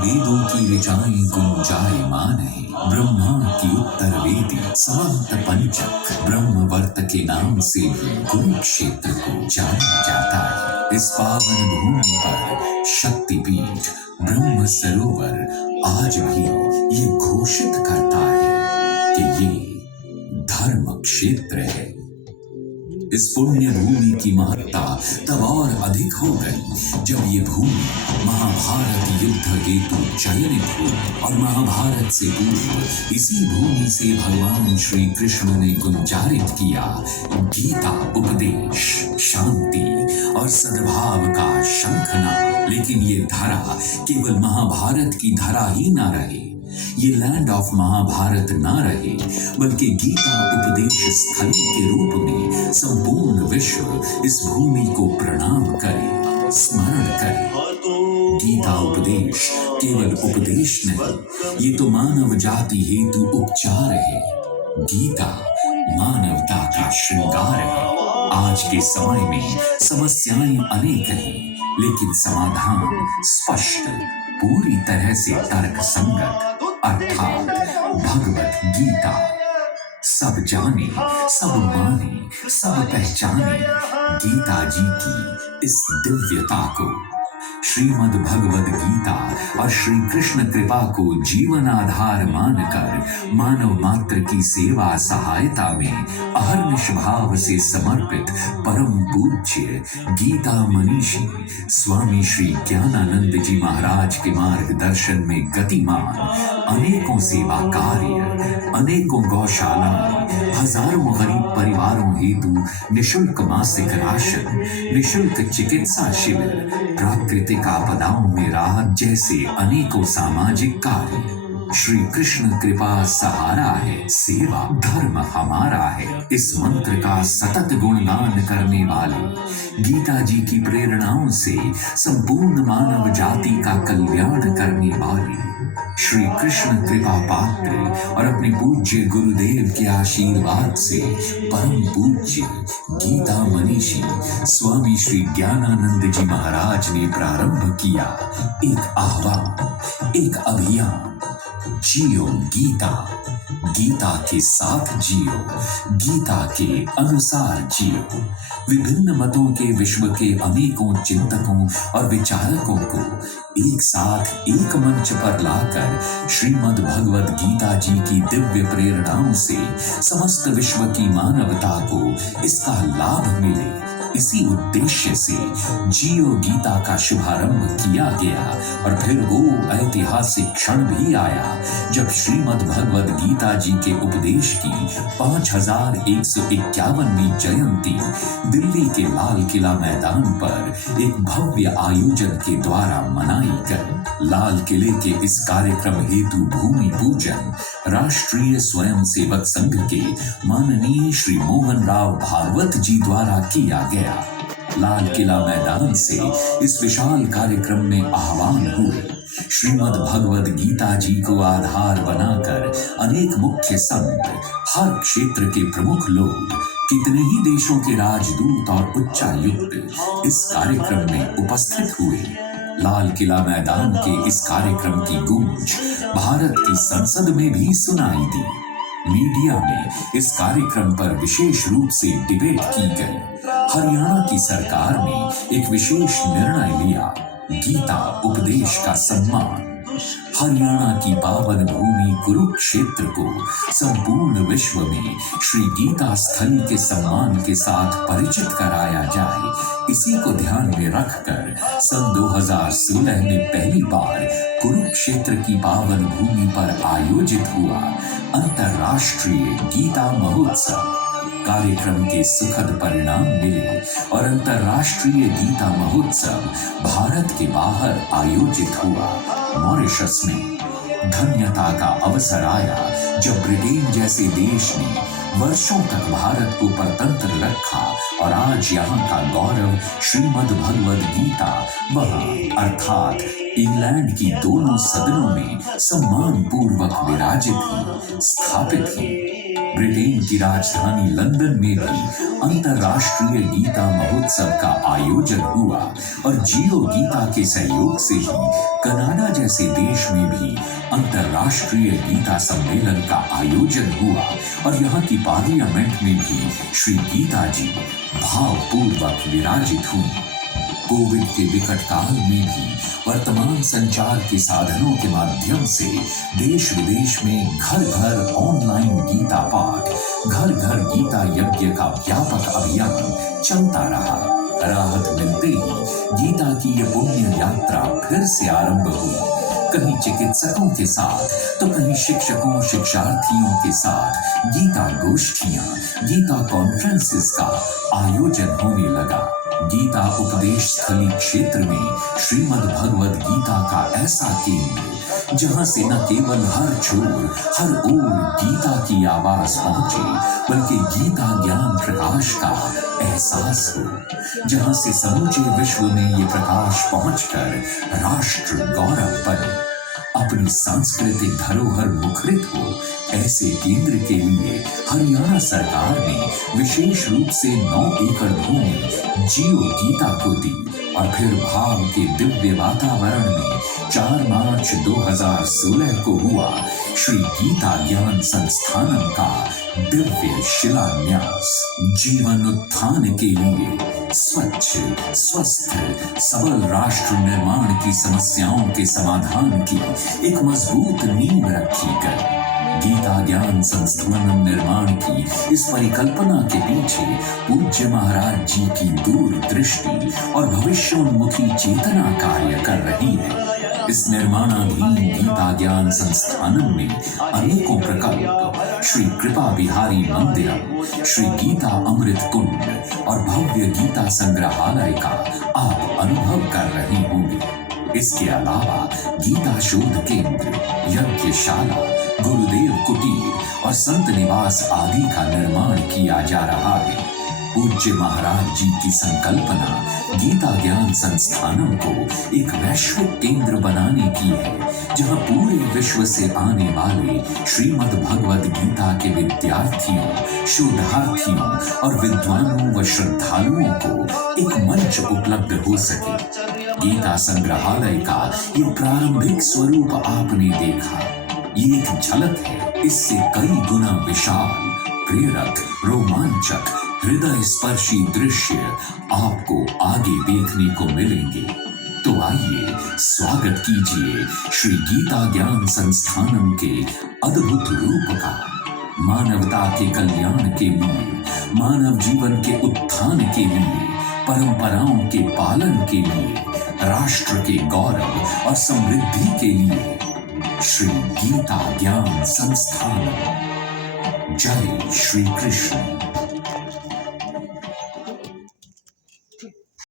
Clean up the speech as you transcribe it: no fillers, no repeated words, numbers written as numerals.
वेदों की ऋचाएं गुंजायमान है। ब्रह्मा की उत्तर वेदी समंत पंचक ब्रह्मवर्त के नाम से भी कुरुक्षेत्र को जाना जाता है। इस पावन भूमि पर शक्तिपीठ ब्रह्म सरोवर आज भी ये घोषित करता है कि ये धर्म क्षेत्र है। इस पुण्य भूमि की महत्ता तब और अधिक हो गई जब ये भूमि महाभारत युद्ध हेतु चयनित हुई और महाभारत से पूर्व इसी भूमि से भगवान श्री कृष्ण ने गुंजारित किया गीता उपदेश, शांति और सद्भाव का शंखनाद। लेकिन ये धरा केवल महाभारत की धरा ही न रहे, ये लैंड ऑफ महाभारत ना रहे, बल्कि गीता उपदेश स्थल के रूप में संपूर्ण विश्व इस भूमि को प्रणाम करे, स्मरण करे। गीता उपदेश केवल उपदेश नहीं, ये तो मानव जाति हेतु उपचार है। गीता मानवता का श्रृंगार है। आज के समय में समस्याएं अनेक हैं, लेकिन समाधान स्पष्ट, पूरी तरह से तर्क संगत, अर्थात भगवत गीता। सब जाने, सब माने, सब पहचाने गीता जी की इस दिव्यता को। श्रीमद् भगवद गीता और श्री कृष्ण कृपा को जीवन आधार मानकर मानव मात्र की सेवा सहायता में अहर्निश भाव से समर्पित परम पूज्य गीता मनीषी स्वामी श्री ज्ञानानंद जी महाराज के मार्गदर्शन में गतिमान अनेकों सेवा कार्य, अनेकों गौशालाएं, हजारों गरीब परिवारों हेतु निशुल्क मासिक राशन, निशुल्क चिकित्सा शिविर, प्राकृतिक आपदाओं में राहत जैसे अनेकों सामाजिक कार्य। श्री कृष्ण कृपा सहारा है, सेवा धर्म हमारा है। इस मंत्र का सतत गुणगान करने वाले, गीता जी की प्रेरणाओं से संपूर्ण मानव जाति का कल्याण करने वाले श्री कृष्ण कृपा पात्र और अपने पूज्य गुरुदेव के आशीर्वाद से परम पूज्य गीता मनीषी स्वामी श्री ज्ञानानंद जी महाराज ने प्रारंभ किया एक आह्वान, एक अभियान। जियो गीता, गीता के साथ जियो, गीता के अनुसार जियो। विभिन्न मतों के विश्व के अनेकों चिंतकों और विचारकों को एक साथ एक मंच पर लाकर श्रीमद् भगवद गीता जी की दिव्य प्रेरणाओं से समस्त विश्व की मानवता को इसका लाभ मिले, इसी उद्देश्य से जियो गीता का शुभारंभ किया गया। और फिर वो ऐतिहासिक क्षण भी आया जब श्रीमद् भगवद गीता जी के उपदेश की 5151वीं जयंती दिल्ली के लाल किला मैदान पर एक भव्य आयोजन के द्वारा मनाई गई। लाल किले के इस कार्यक्रम हेतु भूमि पूजन राष्ट्रीय स्वयंसेवक संघ के माननीय श्री मोहन राव भागवत जी द्वारा किया गया। लाल किला मैदान से इस विशाल कार्यक्रम में आह्वान हुए श्रीमद् भगवद गीता जी को आधार बनाकर अनेक मुख्य संत, हर क्षेत्र के प्रमुख लोग, कितने ही देशों के राजदूत और उच्चायुक्त इस कार्यक्रम में उपस्थित हुए। लाल किला मैदान के इस कार्यक्रम की गूंज भारत की संसद में भी सुनाई दी। मीडिया में इस कार्यक्रम पर विशेष रूप से डिबेट की गई। हरियाणा की सरकार ने एक विशेष निर्णय लिया, गीता उपदेश का सम्मान। हरियाणा की पावन भूमि कुरुक्षेत्र को संपूर्ण विश्व में श्री गीता स्थली के सम्मान के साथ परिचित कराया जाए, इसी को ध्यान में रखकर सन 2016 में पहली बार कुरुक्षेत्र की पावन भूमि पर आयोजित हुआ अंतर्राष्ट्रीय गीता महोत्सव। कार्यक्रम के सुखद परिणाम मिले और अंतर्राष्ट्रीय गीता महोत्सव भारत के बाहर आयोजित हुआ मॉरिशस में। धन्यता का अवसर आया जब ब्रिटेन जैसे देश ने वर्षों तक भारत को परतंत्र रखा और आज यहाँ का गौरव श्रीमद् भगवद गीता वहाँ अर्थात इंग्लैंड की दोनों सदनों में सम्मान पूर्वक विराजित है, स्थापित है। ब्रिटेन की राजधानी लंदन में भी अंतर्राष्ट्रीय गीता महोत्सव का आयोजन हुआ और जियो गीता के सहयोग से ही कनाडा जैसे देश में भी अंतर्राष्ट्रीय गीता सम्मेलन का आयोजन हुआ और यहाँ की पार्लियामेंट में भी श्री गीता जी भावपूर्वक विराजित हुई। कोविड के विकट काल में भी वर्तमान संचार के साधनों के माध्यम से देश विदेश में घर घर ऑनलाइन गीता पाठ, घर घर गीता यज्ञ का व्यापक अभियान चलता रहा। राहत मिलते ही गीता की ये पुण्य यात्रा फिर से आरंभ हुई। कहीं चिकित्सकों के साथ तो कहीं शिक्षकों शिक्षार्थियों के साथ गीता गोष्ठियां, गीता कॉन्फ्रेंसेस का आयोजन होने लगा। गीता उपदेश स्थली क्षेत्र में श्रीमद् भगवद गीता का ऐसा केंद्र जहां से न केवल हर छोर हर ओर गीता की आवाज पहुंचे बल्कि गीता ज्ञान प्रकाश का एहसास हो, जहां से समूचे विश्व में ये प्रकाश पहुंचकर राष्ट्र गौरव बने, अपनी सांस्कृतिक धरोहर मुखरित हो, ऐसे केंद्र के लिए हरियाणा सरकार ने विशेष रूप से 9 एकड़ भूमि जियो गीता को दी और फिर भाव के दिव्य वातावरण में 4 मार्च 2016 को हुआ श्री गीता ज्ञान संस्थानम का दिव्य शिलान्यास। जीवन उत्थान के लिए स्वच्छ, स्वस्थ, सबल राष्ट्र निर्माण की समस्याओं के समाधान की एक मजबूत नींव रखी गई। गीता ज्ञान संस्थान निर्माण की इस परिकल्पना के पीछे पूज्य महाराज जी की दूरदृष्टि और भविष्योन्मुखी चेतना कार्य कर रही है। इस निर्माणाधीन गीता ज्ञान संस्थानम में अनेकों प्रकल्प, श्री कृपा बिहारी मंदिरम, श्री गीता अमृत कुंड और भव्य गीता संग्रहालय का आप अनुभव कर रहे होंगे। इसके अलावा गीता शोध केंद्र, यज्ञशाला, गुरुदेव कुटीर और संत निवास आदि का निर्माण किया जा रहा है। पूज्य महाराज जी की संकल्पना गीता ज्ञान संस्थानम को एक वैश्विक केंद्र बनाने की है, जहां पूरे विश्व से आने वाले श्रीमद् भगवद गीता के विद्यार्थियों, शोधार्थियों और विद्वानों व श्रद्धालुओं को एक मंच उपलब्ध हो सके। गीता संग्रहालय का ये प्रारंभिक स्वरूप आपने देखा, ये एक झलक है। इससे कई गुना विशाल, प्रेरक, रोमांचक, हृदय स्पर्शी दृश्य आपको आगे देखने को मिलेंगे। तो आइए स्वागत कीजिए श्री गीता ज्ञान संस्थानम के अद्भुत रूप का। मानवता के कल्याण के लिए, मानव जीवन के उत्थान के लिए, परंपराओं के पालन के लिए, राष्ट्र के गौरव और समृद्धि के लिए श्री गीता ज्ञान संस्थान। जय श्री कृष्ण।